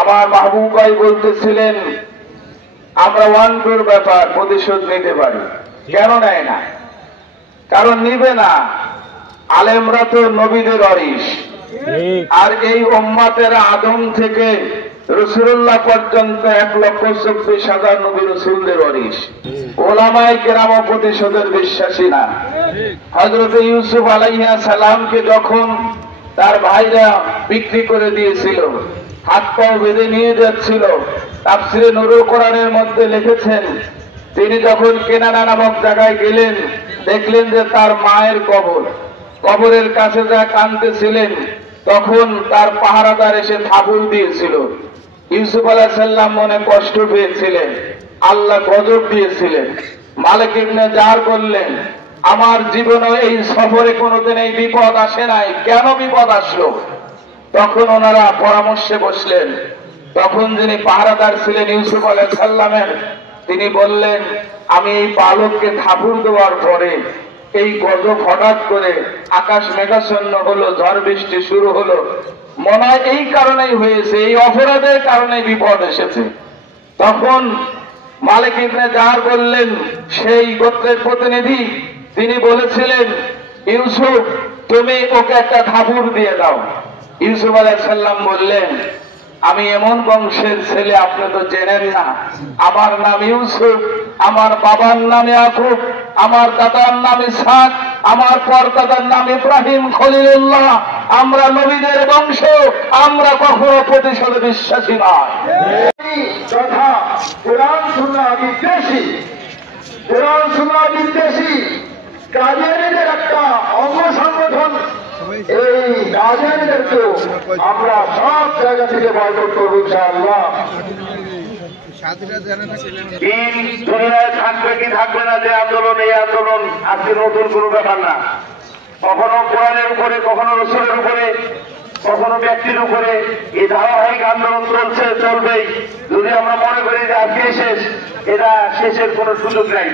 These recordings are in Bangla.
আমার মাহবুব ভাই বলতেছিলেন আমরা 1-2 ব্যাপার প্রতিশোধ নিতে পারি, কেন নেয় না? কারণ নিবে না। আলেমরা তো নবীদের ওয়ারিস, আর এই উম্মতের আদম থেকে রাসূলুল্লাহ পর্যন্ত 1,24,000 নবী রাসূলদের ওয়ারিস। উলামায়ে কেরাম প্রতিশোধের বিশ্বাসী না। হযরত ইউসুফ আলাইহিস সালামকে যখন তার ভাইরা বিক্রি করে দিয়েছিল, হাত পাও বেঁধে নিয়ে যাচ্ছিল, তাফসীরে নুরুল কোরআনের মধ্যে লিখেছেন তিনি যখন কেনানা নামক জায়গায় গেলেন, দেখলেন যে তার মায়ের কবর, কবরের কাছে যা কাঁদতেছিলেন, তখন তার পাহারাদার এসে থাবুর দিয়েছিল। ইউসুফ আলাইহিস সালাম মনে কষ্ট পেয়েছিলেন, আল্লাহ গজব দিয়েছিলেন। মালিক ইবনে জার বললেন আমার জীবনে এই সফরে কোনোদিন এই বিপদ আসে নাই, কেন বিপদ আসলো? তখন ওনারা পরামর্শে বসলেন। তখন যিনি পাহারাদার ছিলেন ইউসুফ আলাইহিস সালামের, তিনি বললেন আমি এই বালককে থাপুর দেওয়ার পরে এই গজব হঠাৎ করে আকাশ মেঘাচ্ছন্ন হলো, ঝড় বৃষ্টি শুরু হলো, মনে হয় এই কারণেই হয়েছে, এই অপরাধের কারণে বিপদ এসেছে। তখন মালিক ইবনে জার বললেন, সেই গোত্রের প্রতিনিধি, তিনি বলেছিলেন ইউসুফ তুমি ওকে একটা থাপুর দিয়ে দাও। ইউসুফ আলাইহিস সালাম বললেন আমি এমন বংশের ছেলে আপনি তো জেনেন না, আমার নাম ইউসুফ, আমার বাবার নাম ইয়াকুব, আমার দাদার নাম ইসহাক, আমার পরদাদার নাম ইব্রাহিম খলিলুল্লাহ, আমরা নবীদের বংশ, আমরা কখনো প্রতিশোধে বিশ্বাসী নয়। তথা কোরআন সুন্নাহ বিদ্বেষী, কোরআন সুন্নাহ বিদ্বেষী কাদিয়ানীদের একটা অঙ্গ সংগঠন, এই কাদিয়ানীদেরকে আমরা সব জায়গা থেকে বয়কট করব ইনশাআল্লাহ। দুনিয়ায় থাকবে কি থাকবে না যে আন্দোলন, এই আন্দোলন আজকে নতুন কোনো ব্যাপার না। কখনো কোরআনের উপরে, কখনো রাসূলের উপরে, কখনো ব্যক্তির উপরে এই ধারাবাহিক আন্দোলন চলছে, চলবেই। যদি আমরা মনে করি যে আজকে শেষ, এটা শেষের কোনো সুযোগ নাই।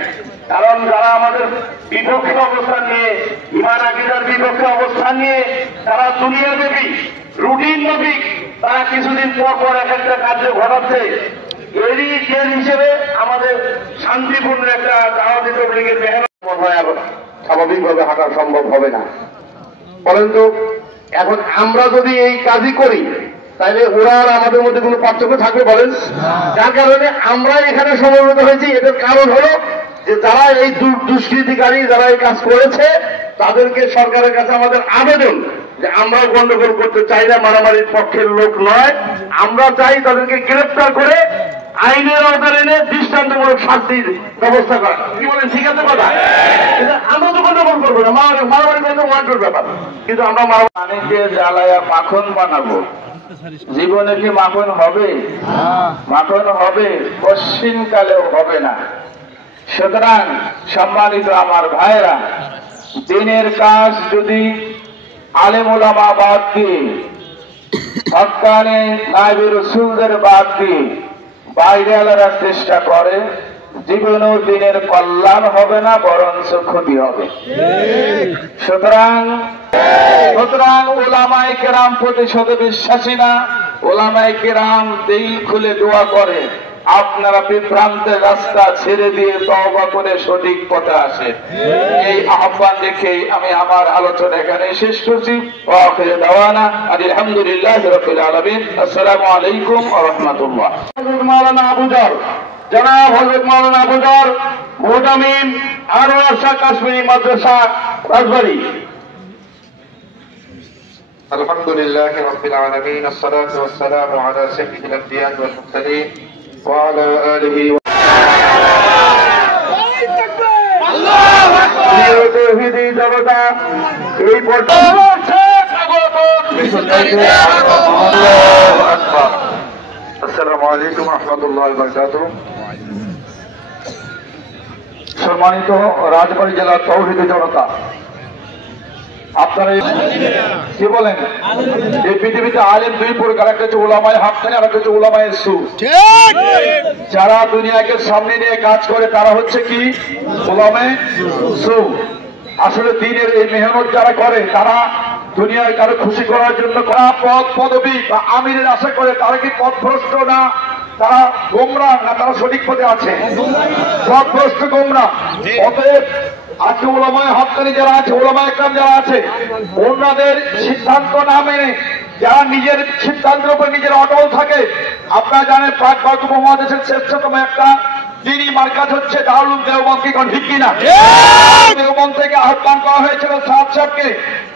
কারণ যারা আমাদের বিপক্ষে অবস্থান নিয়ে, ঈমান আকীদার বিপক্ষে অবস্থান নিয়ে, তারা দুনিয়াব্যাপী রুটিন মাফিক তারা কিছুদিন পর পর এক একটা কার্য ঘটাচ্ছে। এরই জেল হিসেবে আমাদের শান্তিপূর্ণ একটা দাওয়াতি তাবলীগের মেহনত স্বাভাবিকভাবে হাঁটা সম্ভব হবে না। পরন্তু এখন আমরা যদি এই কাজই করি তাহলে ওরা আর আমাদের মধ্যে কোনো পার্থক্য থাকবে বলেন? যার কারণে আমরা এখানে সমবেত হয়েছি, এটার কারণ হলো যে যারা এই দুষ্কৃতিকারী যারা এই কাজ করেছে তাদেরকে সরকারের কাছে আমাদের আবেদন যে আমরা গন্ডগোল করতে চাই না, মারামারির পক্ষের লোক নয়, আমরা চাই তাদেরকে গ্রেফতার করে আইনের আওতায় এনে দৃষ্টান্তমূলক শাস্তির ব্যবস্থা করা। কি বলেন? ঠিক আছে কথা? আমরা তো গন্ডগোল করবো না, মারামারি করতে ওয়ান্টের ব্যাপার, কিন্তু আমরা পানিকে জ্বালায়া মাখন বানাবো, জীবনে কি মাখন হবে? মাখন হবে, পশ্চিমকালেও হবে না। সুতরাং সম্মানিত আমার ভাইরা, দিনের কাজ যদি আলেম ওলামা বাদ দিয়ে, হক্কানি নায়েবে রাসূলদের বাদ দিয়ে বাইরে আলাদা চেষ্টা করে, জীবনেও দিনের কল্যাণ হবে না, বরঞ্চ ক্ষতি হবে। সুতরাং ওলামায়ে কেরাম প্রতিশোধে বিশ্বাসী না। ওলামায়ে কেরাম দিল খুলে দোয়া করে আপনারা বিভ্রান্তের রাস্তা ছেড়ে দিয়ে তওবা করে সঠিক পথে আসেন। এই আহ্বান রেখে আমি আমার আলোচনা এখানে শেষ করছি। ওয়া আখিরু দাওয়ানা আলহামদুলিল্লাহি রাব্বিল আলামিন। আসসালামু আলাইকুম ওয়া রাহমাতুল্লাহ। মাওলানা আবু জার, জনাব হযরত মাওলানা আবু জার মুহতামিম আনোয়ার শাহ কাশ্মীরি মাদ্রাসা রাজবাড়ী। আলহামদুলিল্লাহি রাব্বিল আলামিন। আসসালাতু ওয়াসসালামু আলা সাইয়্যিদিল আম্বিয়া ওয়াল মুরসালিন ওয়া আলা আলিহি ওয়া আল্লাহু আকবার। তাওহীদি জনতা এই পর্যায়ে আল্লাহু আকবার। আসসালামু আলাইকুম ওয়া রাহমাতুল্লাহি ওয়া বারাকাতুহু। সম্মানিত রাজবাড়ী জেলার তাওহীদি জনতা, আপনারা কি বলেন? এই পৃথিবীতে আলেম দুই প্রকার, একটা হচ্ছে উলামায়ে হাক্কানি আর একটা হচ্ছে উলামায়ে সু। যারা দুনিয়াকে সামনে নিয়ে কাজ করে তারা হচ্ছে কি? উলামায়ে সু। আসলে দ্বীনের এই মেহনত যারা করে তারা দুনিয়ায় কারো খুশি করার জন্য পদ পদবি বা আমিরের আশা করে তারা কি পথভ্রষ্ট না, তারা গোমরাহ না তারা সঠিক পথে আছে? পথভ্রষ্ট গোমরাহ। অতএব আজকে ওলামায়ে হক্কানি যারা আছে, ওলামায়ে ইকরাম যারা আছে, ওনাদের সিদ্ধান্ত না মেনে যারা নিজের সিদ্ধান্তের উপর নিজের অটল থাকে, আপনারা জানেন পাক উপমহাদেশের শ্রেষ্ঠতম একটা দিনই মার্কাজ হচ্ছে দারুল উলুম দেওবন্দ, কি কোন ঠিক কিনা? দেওবন্দ থেকে আহ্বান করা হয়েছিল সাদ সাহেবকে,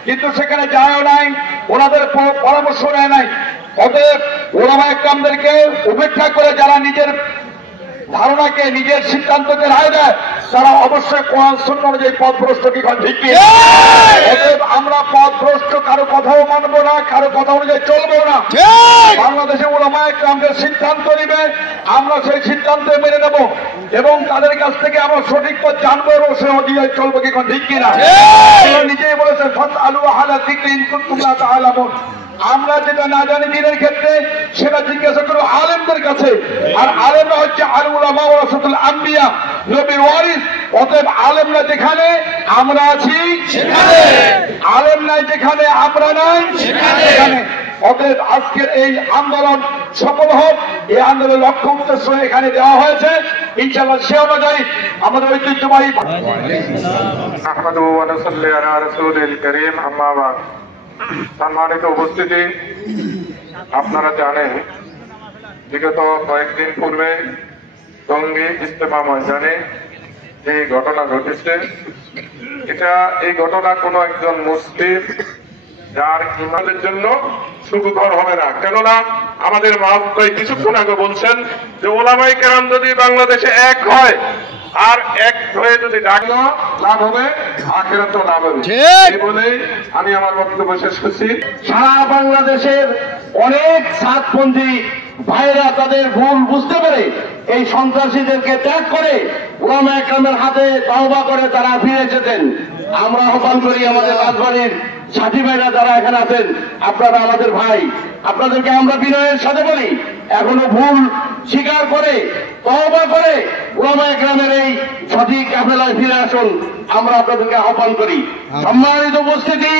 কিন্তু সেখানে যায়ও নাই, ওনাদের পরামর্শ নেয় নাই। অতএব ওলামায়ে ইকরামদেরকে উপেক্ষা করে যারা নিজের ধারণাকে নিজের সিদ্ধান্তকে রায় দেয়, তারা অবশ্যই কোরআন সুন্নাহ অনুযায়ী পথভ্রষ্ট, কি কোন ঠিক কিনা? অতএব আমরা পথভ্রষ্ট কারো কথাও মানবো না, কারো কথা অনুযায়ী চলবো না। বাংলাদেশে ওলামায়ে ইকরামদের সিদ্ধান্ত নিবে, আমরা সেই সিদ্ধান্তে মেনে নেব এবং তাদের কাছ থেকে আমরা সঠিক পথ জানবো এবং সে অনুযায়ী চলবো, কি কোন ঠিক কিনা? নিজেই বলেছেন ফাসআলু আহলা যিকরি ইন কুনতুম লা তা'লামুন। আমরা যেটা না জানি দিনের ক্ষেত্রে সেটা জিজ্ঞাসা করব আলেমদের কাছে, আর আলেমরা হচ্ছে আল উলামা ওয়ারাসাতুল আম্বিয়া, নবীর ওয়ারিস। অতএব আলেমরা যেখানে আমরা আছি সেখানে, আলেম নাই যেখানে আমরা নাই সেখানে। অতএব আজকের এই আন্দোলন সফল হোক, এই আন্দোলনের লক্ষ্য উদ্দেশ্য এখানে দেওয়া হয়েছে। ইনশাআল্লাহ সে অনুযায়ী আমাদের ঐতিহ্যবাহী আহমাদুহু ওয়া নুসাল্লি আলা রাসূলিল কারীম, আম্মা বা'দ। সম্মানিত উপস্থিতি, আপনারা জানেন বিগত কয়েকদিন পূর্বে টঙ্গী ইজতেমা ময়দানে যে ঘটনা ঘটেছে, এই ঘটনা কোন একজন মুসলিম যার ইমানের জন্য সুখকর হবে না। কেননা আমাদের মাহবুব কিছুক্ষণ আগে বলছেন যে ওলামায়ে কেরাম যদি বাংলাদেশে এক হয়, আর এক হয়ে যদি ডাকলো লাভ হবে, আখিরাতেও লাভ হবে। এই বলেই আমি আমার বক্তব্য শেষ করছি। সারা বাংলাদেশের অনেক সাতপন্থী ভাইরা তাদের ভুল বুঝতে পেরে এই সন্ত্রাসীদেরকে ত্যাগ করে ওলামায়ে কেরামের হাতে তওবা করে তারা ফিরে এসেছেন। আমরা আহ্বান করি আমাদের রাজবাড়ির সাথী ভাইরা যারা এখানে আছেন, আপনারা আমাদের ভাই, আপনাদেরকে আমরা বিনয়ের সাথে বলি, এখনো ভুল স্বীকার করে তওবা করে ওলামায়ে কেরামের এই সঠিক কাফেলায় ফিরে আসুন, আমরা আপনাদেরকে আহ্বান করি। সম্মানিত উপস্থিতি,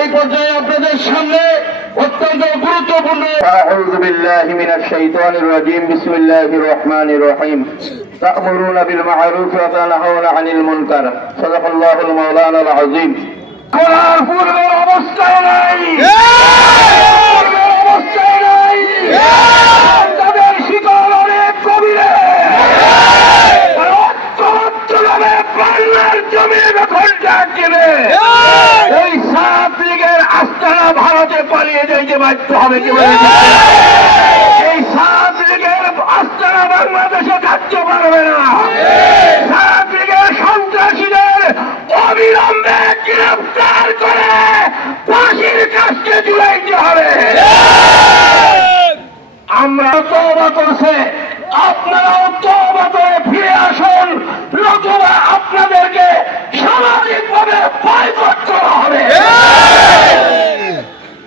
এই পর্যায়ে আপনাদের সামনে অত্যন্ত গুরুত্বপূর্ণ। আউযু বিল্লাহি মিনাশ শাইতানির রাজীম, বিসমিল্লাহির রহমানির রহিম। তা'মুরুনা বিল মা'রুফ ওয়া তানহাউনা আনিল মুনকার। সাদাকাল্লাহুল মাওলানাল আযীম। করার পূর্বের অবস্থায় নাই, অবস্থায় নাই, তাদের শিকল অনেক গভীরে, বাংলার জমির দখলটা কেনে ওই সাত লীগের আস্তানা ভারতে পালিয়ে যাইতে বাধ্য হবে। কি বলে এই সাত লীগের আস্তানা বাংলাদেশে থাকতে পারবে না। সাত লীগের সন্ত্রাসীদের অবিলম্বে গ্রেফতার করে ফাঁসির কাস্টে ঝুলাইতে হবে। আমরা তওবা করছে, আপনারাও তওবা করে ফিরে আসুন, নতুবা আপনাদেরকে সামাজিকভাবে বয়কট করা হবে।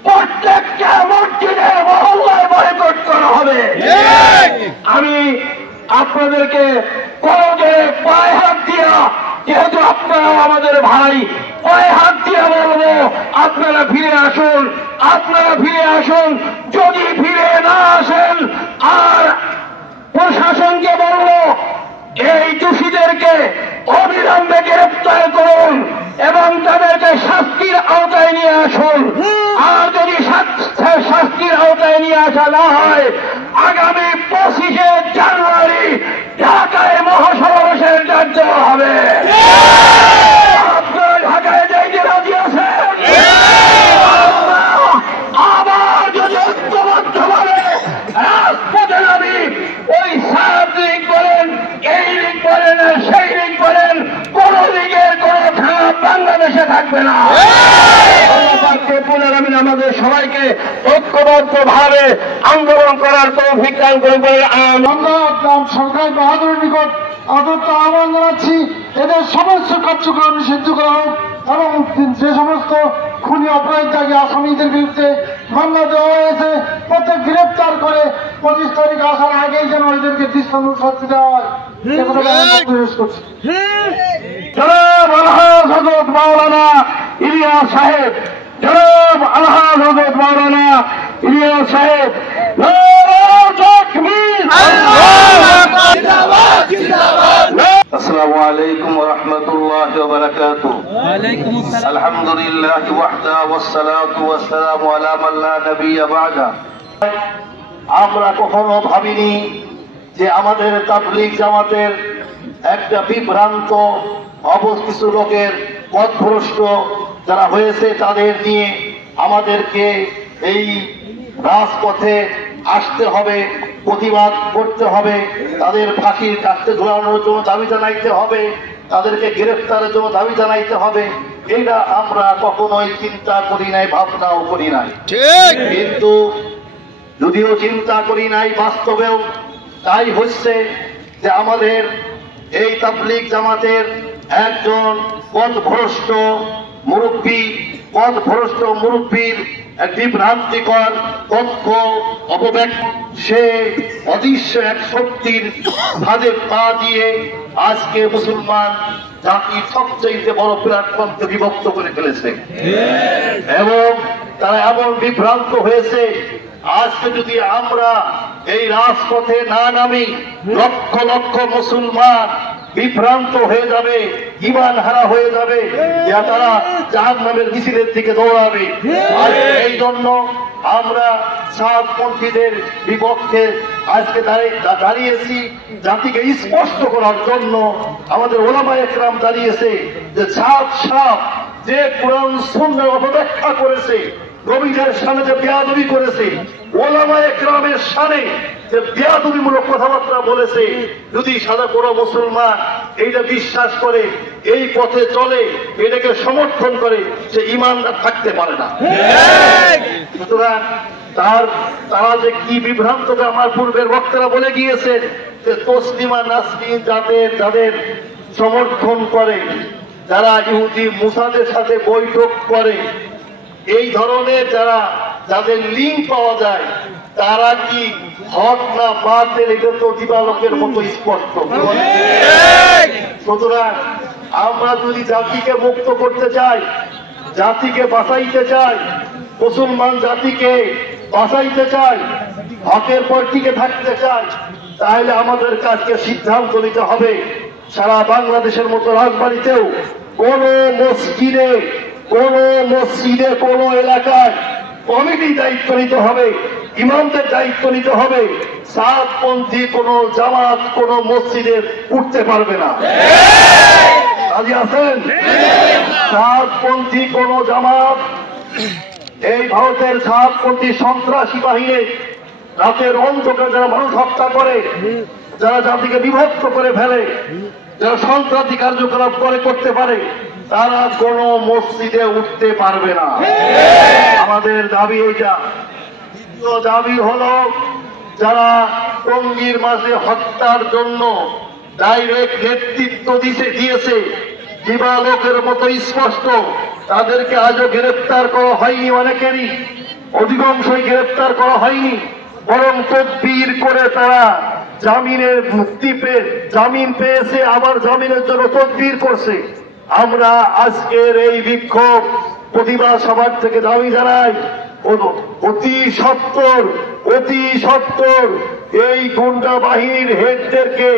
প্রত্যেকটা মসজিদে মহল্লায় বয়কট করা হবে। আমি আপনাদেরকে করজোরে পায়ে হাত দিয়া, যেহেতু আপনারাও আমাদের ভাই, পায়ে হাত দিয়া বলবো আপনারা ফিরে আসুন, আপনারা ফিরে আসুন। যদি ফিরে না আসেন, আর প্রশাসনকে বলবো এই দোষীদেরকে অবিলম্বে গ্রেফতার করুন এবং তাদেরকে শাস্তির আওতায় নিয়ে আসুন। আর যদি শাস্তির আওতায় নিয়ে আসা না হয়, আগামী 25শে জানুয়ারি ঢাকায় মহাসমাবেশের ডাক দেওয়া হবে। আপনারা ঢাকায় যাইতে রাজি আছেন? আবার যদি ঐক্যবদ্ধভাবে রাজপথে নামি, ওই সাত লীগ বলেন, এই লীগ বলেন, সেই লীগ বলেন, কোন লীগের কোন খারাপ বাংলাদেশে থাকবে না। পুনরামিন আমাদের সবাইকে ঐক্যবদ্ধ ভাবে আন্দোলন করার তৌফিক দান করে বলে আমরা আপনার সরকার বাহাদুরের নিকট আদত্ত আহ্বান জানাচ্ছি, এদের সমস্ত কার্যক্রম নিষিদ্ধ করা হোক এবং যে সমস্ত খুনি অপরাধী আসামিদের বিরুদ্ধে মামলা দেওয়া হয়েছে প্রত্যেক গ্রেপ্তার করে 25 তারিখ আসার আগেই যেন এদেরকে দৃষ্টান্ত শাস্তি দেওয়া হয়। জনাব আলহাজ হযরত মাওলানা ইলিয়াস সাহেব, জনাব আলহাজ হযরত মাওলানা ইলিয়াস সাহেব। নারায়ে তাকবীর। আসসালামু আলাইকুম ওয়া রাহমাতুল্লাহি ওয়া বারাকাতুহু। ওয়ালাইকুম আসসালাম। আলহামদুলিল্লাহি ওয়াহদা ওয়াসসালাতু ওয়াসসালামু আলা মান লা নাবিয়্যা বা'দা। আমরা কখনো ভাবিনি যে আমাদের তাবলীগ জামাতের একটা বিভ্রান্ত কিছু লোকের পথভ্রষ্ট যারা হয়েছে তাদের নিয়ে আমাদেরকে এই রাজপথে আসতে হবে, প্রতিবাদ করতে হবে, তাদের ফাঁসির কাছে ঝোলানোর জন্য দাবি জানাইতে হবে, তাদেরকে গ্রেফতারের জন্য দাবি জানাইতে হবে। এটা আমরা কখনোই চিন্তা করি নাই, ভাবনাও করি নাই। কিন্তু যদিও চিন্তা করি নাই, বাস্তবেও তাই হচ্ছে যে আমাদের এই তাবলীগ জামাতের একজন পথভ্রষ্ট মুরব্বীর এক বিভ্রান্তিকর তথ্য সে অদৃশ্য এক শক্তির ফাঁদে পা দিয়ে আজকে মুসলমান জাতির সবচেয়ে বড় প্ল্যাটফর্মকে বিভক্ত করে ফেলেছে এবং তারা এমন বিভ্রান্ত হয়েছে। আজকে যদি আমরা এই রাজপথে না নামি, লক্ষ লক্ষ মুসলমান বিভ্রান্ত হয়ে যাবে, ঈমান হারা হয়ে যাবে, তারা জাহান্নামের মিছিলের দিকে দৌড়াবে। আর এই জন্য আমরা সাতপন্থীদের বিপক্ষে আজকে দাঁড়িয়েছি। জাতিকে স্পষ্ট করার জন্য আমাদের ওলামায়ে কেরাম দাঁড়িয়েছে যে সাফ যে কোরআন সুন্নাহ অপব্যাখ্যা করেছে, নবীদের সামনে যে বেয়াদবি করেছে, ওলামায়ে কেরামের সামনে যে বেয়াদবিমূলক কথাবার্তা বলেছে, যদি সাদা কোনো মুসলমান এইটা বিশ্বাস করে, এই পথে চলে, এটাকে সমর্থন করে, সে ঈমানদার থাকতে পারে না। সুতরাং তারা যে কি বিভ্রান্তকে আমার পূর্বের বক্তারা বলে গিয়েছে যে তসলিমা নাসরিন যাদের সমর্থন করে, যারা ইহুদি মুসাদের সাথে বৈঠক করে, এই ধরনের যাদের লিঙ্ক পাওয়া যায়, তারা কি হক না বাতিল, এটা তো দিবালোকের মতো স্পষ্ট। সুতরাং আমরা যদি জাতিকে মুক্ত করতে চাই, জাতিকে বাঁচাইতে চাই, মুসলমান জাতিকে বাঁচাইতে চাই, হকের পর টিকে থাকতে চাই, তাহলে আমাদের কাজকে সিদ্ধান্ত নিতে হবে সারা বাংলাদেশের মতো রাজবাড়িতেও কোন মসজিদে কোন এলাকায় কমিটি দায়িত্ব নিতে হবে, ইমামদের দায়িত্ব নিতে হবে। সাতপন্থী কোন জামাত কোন মসজিদে উঠতে পারবে না। রাজি আছেন? সাতপন্থী কোন জামাত, এই ভারতের সাতপন্থী সন্ত্রাসী বাহিনী রাতের অন্ধকারে যারা মানুষ হত্যা করে, যারা জাতিকে বিভক্ত করে ফেলে, যারা সন্ত্রাসী কার্যকলাপ করতে পারে, তারা কোন মসজিদে উঠতে পারবে না। আমাদের দাবি এইটা। দ্বিতীয় দাবি হলো, যারা টঙ্গীর মাঝে হত্যার জন্য ডাইরেক্ট নেতৃত্ব দিয়েছে, দিবালোকের মতো স্পষ্ট, তাদেরকে আজও গ্রেফতার করা হয়নি। অনেকেরই, অধিকাংশই গ্রেফতার করা হয়নি, বরং তদবির করে তারা জামিনের জামিন পেয়েছে, আবার জামিনের জন্য তদবির করছে। আমরা আজকের এই বিক্ষোভ প্রতিবাদ সভা থেকে দাবি জানাই, অতি সত্বর এই গুন্ডা বাহিনীর হেডদেরকে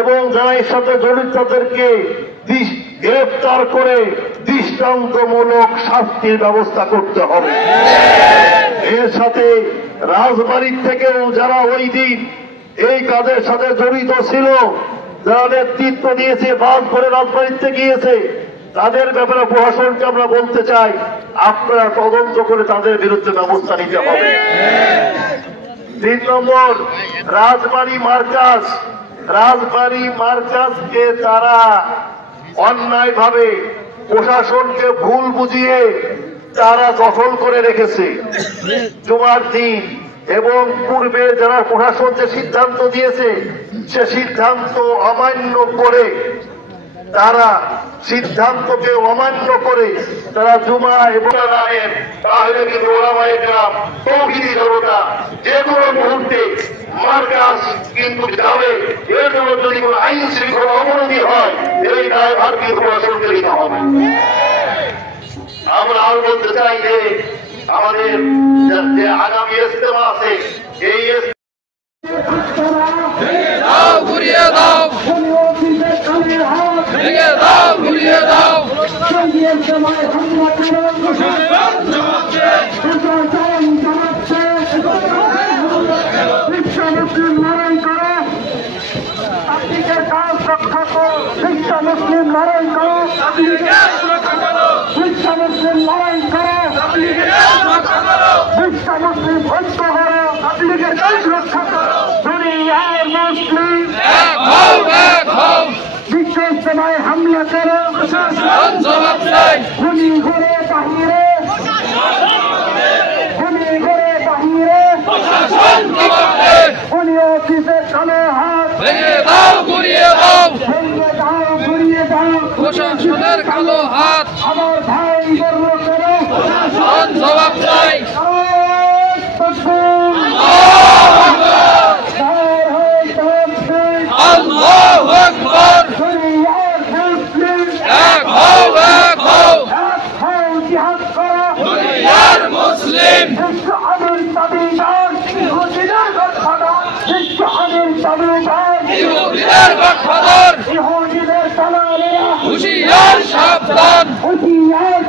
এবং যারা এর সাথে জড়িত তাদেরকে গ্রেফতার করে দৃষ্টান্তমূলক শাস্তির ব্যবস্থা করতে হবে। এর সাথে রাজবাড়ির থেকেও যারা ওই দিন এই কাজের সাথে জড়িত ছিল, যারা নেতৃত্ব দিয়েছে, বাস করে রাজবাড়িতে গিয়েছে, তাদের ব্যাপারে প্রশাসনকে আমরা বলতে চাই, আপনারা তদন্ত করে তাদের বিরুদ্ধে ব্যবস্থা নিতে হবে। 3 নম্বর, রাজবাড়ি মার্কাজকে তারা অন্যায়ভাবে প্রশাসনকে ভুল বুঝিয়ে তারা দখল করে রেখেছে জুমার দিন, এবং পূর্বে যারা প্রশাসন যে সিদ্ধান্ত দিয়েছে সে সিদ্ধান্ত অমান্য করে, তারা সিদ্ধান্তকে অমান্য করে তারা জুমা এবং তাহলে কিন্তু ওলামায়ে কেরাম তৌহিদি জনতা যে কোনো মুহূর্তে মার্কাজ কিন্তু যাবে। এর জন্য যদি কোনো আইন শৃঙ্খলা অবনতি হয়, এই দায়ভার কিন্তু প্রশাসনকে নিতে হবে। আমরা আরো বলতে চাই যে আমাদের যে আগামী ইজতেমা আছে এই ঘুরিয়ে দাও ভেঙে দাও ঘুরিয়ে দাও লড়াই করো তাবলীগের কাজ রক্ষা করো বিশ্ব মুসলিম লড়াই করো বিশ্ব মুসলিম লড়াই করো বিশ্ব মুসলিম ঐক্য করো তাবলীগের কাজ রক্ষা করো দুনিয়ার মুসলিম বিশ্ব ইজতেমায় হামলা করো খুনি ঘুরে বাহিরে খুনি ঘুরে বাহিরে খুনি অফিসের কালো হাত ভেঙে দাও ঘুরিয়ে দাও ভেঙে দাও ঘুরিয়ে দাও প্রশাসনের কালো হাত আমার ভাই গর্ব করো প্রশাসন জবাব চাই আল্লাহু আকবার এক হও এক হও দুনিয়ার মুসলিম ইহুদিদের গডফাদার হুশিয়ার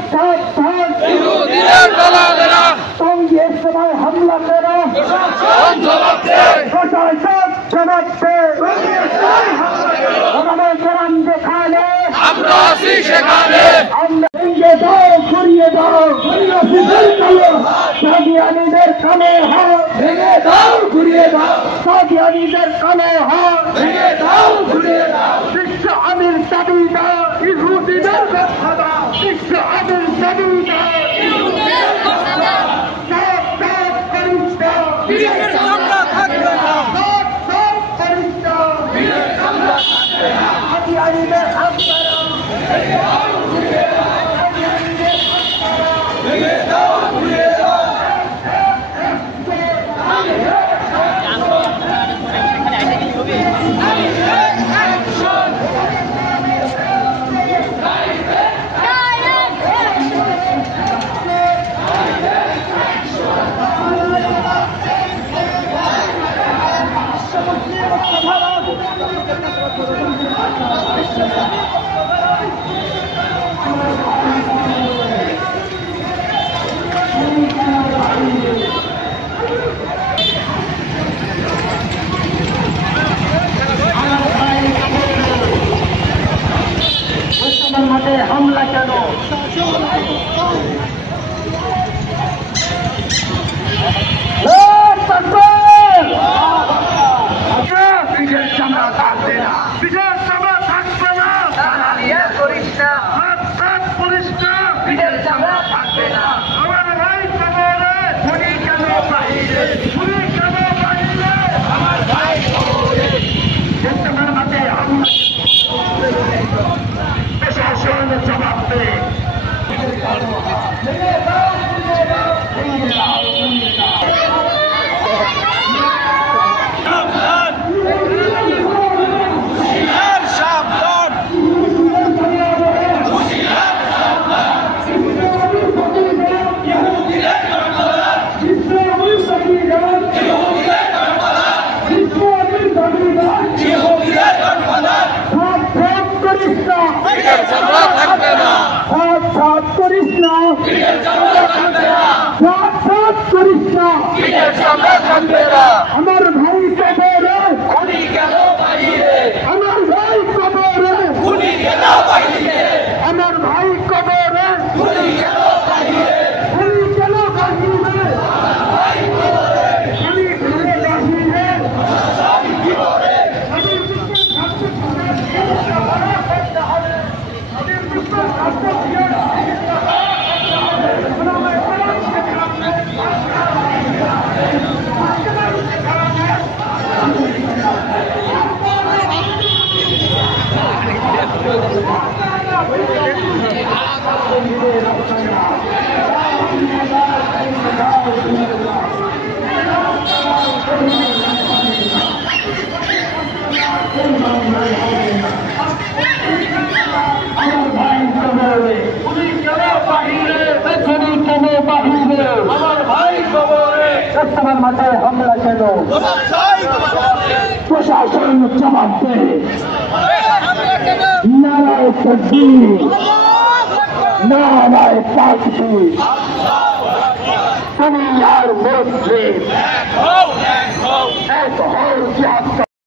সাবধান ইহুদিদের দালালেরা সঙ্গে সময় হামলা করো প্রশাসন জবাব দেয় দেখালে আমরা আছি সেখানে আমরা ভেঙে দাও ঘুরিয়ে দাও সাদিয়ানিদের কানে হাত ভেঙে দাও ঘুরিয়ে দাও সাদিয়ানিদের কানে হাত ভেঙে দাও ঘুরিয়ে দাও বিশ্ব আমির দাবিদা ইহুদিদের কথা বিশ্ব আমির দাবিদা মাঠে হামলা কেন আমার ভাই কবরে আমার ভাই কবরে আমার ভাই কবরে খুনি কেন বাহিরে খুনি ঘুরে বাহিরে প্রশাসন জবাব দেয়। নারায় তাকবীর, নারায় তাকবীর। দুনিয়ার মধ্যে এক হও জিহাদ